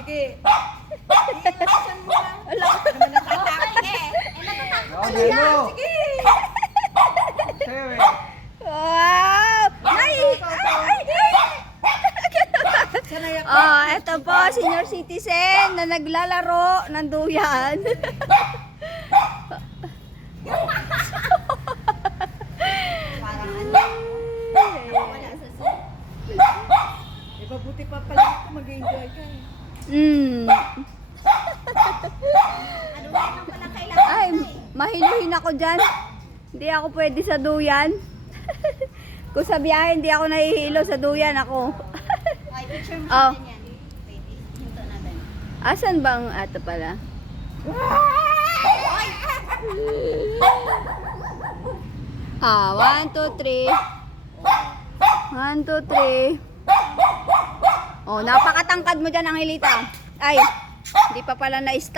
Sige. Iiwasan mo lang. Wala. Naman natatakot eh. Natatakot talaga. Sige. Wow! Ay! Sanay ako. Oh, eto po, senior citizen na naglalaro ng duyan. Parang ano. Wala sa Eh, mabuti pa pala ito. Mag-enjoy ka eh. Ano ba lang pala kailangan Ay, na eh. mahiluhin ako dyan. Hindi ako pwede sa duyan. Kung sa biyahe, hindi ako nahihilo sa duyan ako. Ay, picture mo Oh. sa yan. Wait, hinto natin. Asan bang ato pala? Ah, 1, 2, 3. 1, 2, 3. Oh, napakatangkad mo dyan, Angelita. Ay, hindi pa pala na-start.